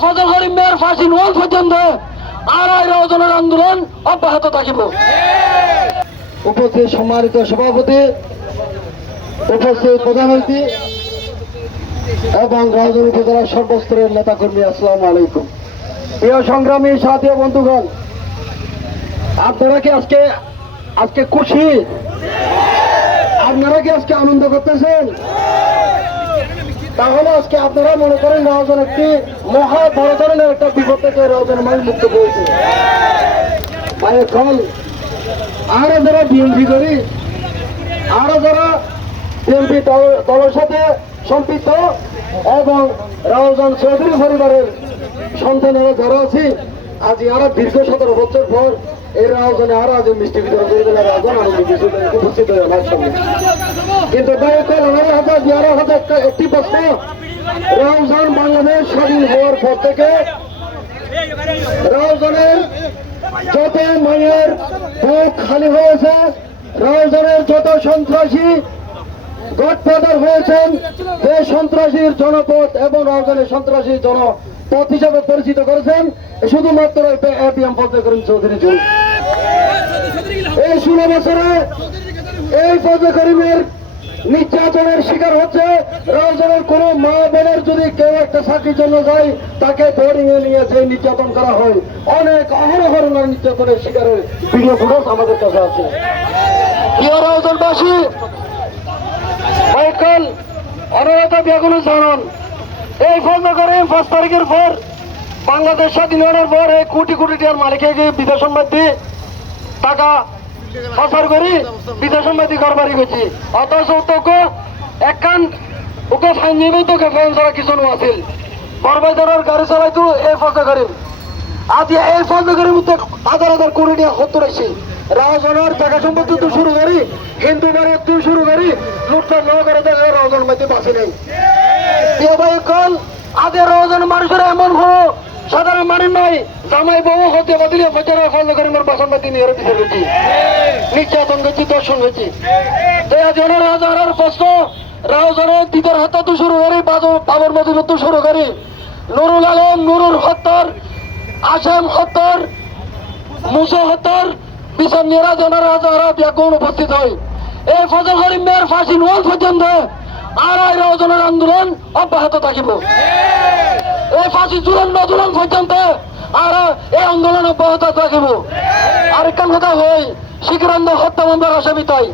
ফজল করিম মেয়ের ফাঁসি নোয়াল পর্যন্ত আড়াই রজনের আন্দোলন অব্যাহত থাকিব। উপস্থিত সম্মানিত সভাপতি, উপস্থিত প্রধানমন্ত্রী এবং রাজধানী উপজেলার সর্বস্তরের নেতাকর্মী, আসসালামু আলাইকুম। প্রিয় সংগ্রামী সাথী বন্ধুগণ, আপনারা কি আজকে আজকে খুশি? আপনারা কি আজকে আনন্দ করতেছেন? তাহলে আজকে আপনারা মনে করেন রাজন একটি মহা বড় ধরনের একটা বিপদ থেকে রাজন মানুষ মুক্ত মায়ের ফল আরও যারা বিএনপি করি, আরও যারা বিএনপি দলের সাথে সম্পৃক্ত এবং রাউজান চৌধুরী পরিবারের সন্তানেরা যারা আছি, আজ আরও দীর্ঘ সতেরো বছর পর এই রাউজানে আরও আজ মিষ্টি বিতরণ উপস্থিত কিন্তু একটা প্রশ্ন। রাউজান বাংলাদেশ স্বাধীন হওয়ার পর থেকে রাউজানের যত মায়ের বুক খালি হয়েছে রাউজানের যত সন্ত্রাসী গডফাদার হয়েছেন, যে সন্ত্রাসীর জনপথ এবং রাউজানের সন্ত্রাসী জনপদ হিসাবে পরিচিত করেছেন শুধুমাত্র এপিএম ফজল করিম চৌধুরী এই ষোলো বছরে এই ফজল করিমের নির্যাতনের শিকার হচ্ছে। রাজনের কোন মা বোনের যদি কেউ একটা চাকরির জন্য যায়, তাকে বোর্ডিং নিয়ে যে নির্যাতন করা হয়, অনেক অহরহর নির্যাতনের শিকারের ভিডিও ফুটেজ আমাদের কাছে আছে। প্রিয় রাজনবাসী মাইকেল অনুরোধ বেগুন জানান এই ফোন করেন পাঁচ তারিখের পর বাংলাদেশ স্বাধীন পর এই কোটি কোটি টাকার মালিকে বিদেশ সম্পত্তি, টাকা প্রচার করি, বিদেশ সম্পত্তি করবারই গেছি অথচ তোকে একান ওকে তোকে ছাড়া কিছু আছিল বরবাই ধরার গাড়ি চালাইতো এই ফজা করিম। আজ এই ফজা করিম হাজার হাজার কোটি টাকা সত্তর আইছি রাজনের টাকা সম্পত্তি তো শুরু করি, হিন্দু বাড়ি তুই শুরু করি করে দেখে রাজন মধ্যে বাঁচি মানুষের এমন হো সাধারণ মানুষ নয়, জামাই বউ, হতে বদলে ফজরা ফজা করিমের বাসন বাতি নিয়ে দিতে গেছি নির্যাতন গেছি দর্শন গেছি জনের রাজার প্রশ্ন রাজনের দিদের হত্যা তো শুরু করি বাবর মদিন তো শুরু করি। নুরুল আলম, নুরুল হত্যার, আসাম হত্যার, মুসো হত্যার বিচার নিরাজনের রাজারা ব্যাকুণ উপস্থিত হয়। এই ফজল করিম মেয়ের ফাঁসি নোয়াল পর্যন্ত আড়াই রজনের আন্দোলন অব্যাহত থাকিব। এই ফাঁসি ঝুলন নজুলন পর্যন্ত আর এই আন্দোলন অব্যাহত থাকিব। আরেকটা কথা হই শিখরান্দ হত্যা মামলার আসামি তাই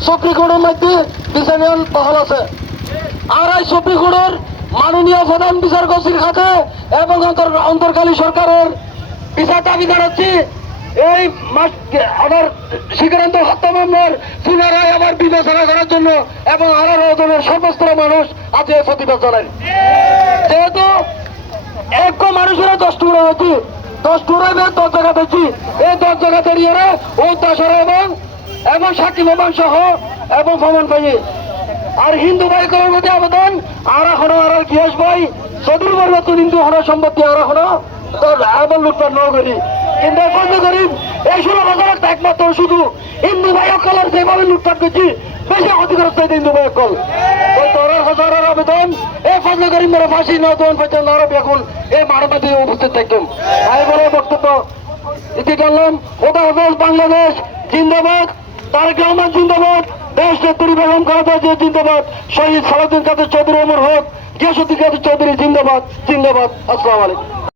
সুপ্রিম কোর্টের মধ্যে বিচার বহাল আছে। আর এই সুপ্রিম কোর্টের মাননীয় প্রধান বিচারপতির খাতে এবং অন্তর- অন্তর্কালী সরকারের বিচার দাবি জানাচ্ছি, এই আমার শিখরান্ত হত্যা মামলার পুনরায় আবার বিবেচনা করার জন্য এবং আরও রজনের সমস্ত মানুষ আজ এই প্রতিবাদ জানায়। যেহেতু এক মানুষেরা দশ টুকরা হচ্ছে দশ টুকরা দশ জায়গা দিচ্ছি এই দশ জায়গা দাঁড়িয়ে দশরা এবং এবং সাক্ষী প্রমাণ সহ এবং প্রমাণ পাই আর হিন্দু ভাই করার মধ্যে আবেদন আর এখনও আর গিয়াস ভাই বর্গ তো হিন্দু হওয়ার সম্পত্তি আর এখনও আবার লুটপাট ন করি কিন্তু এখন গরিব এই ষোলো বছর একমাত্র শুধু হিন্দু ভাই অকলের যেভাবে লুটপাট করছি, বেশি অধিকার হিন্দু ভাই অকল তোরার হাজারের আবেদন। এই ফজল করিম মেরে ফাঁসি নতুন পর্যন্ত আরব এখন এই মারবাদি উপস্থিত থাকতাম আমি বলে বক্তব্য ইতি করলাম ওটা হাফেজ বাংলাদেশ, জিন্দাবাদ। তারেক রহমান জিন্দাবাদ। দেশ নেত্রী বেগম খালেদা যে জিন্দাবাদ। শহীদ সালাউদ্দিন কাদের চৌধুরী অমর হক, গিয়াসুদ্দিন কাদের চৌধুরী জিন্দাবাদ। জিন্দাবাদ। আসসালামু আলাইকুম।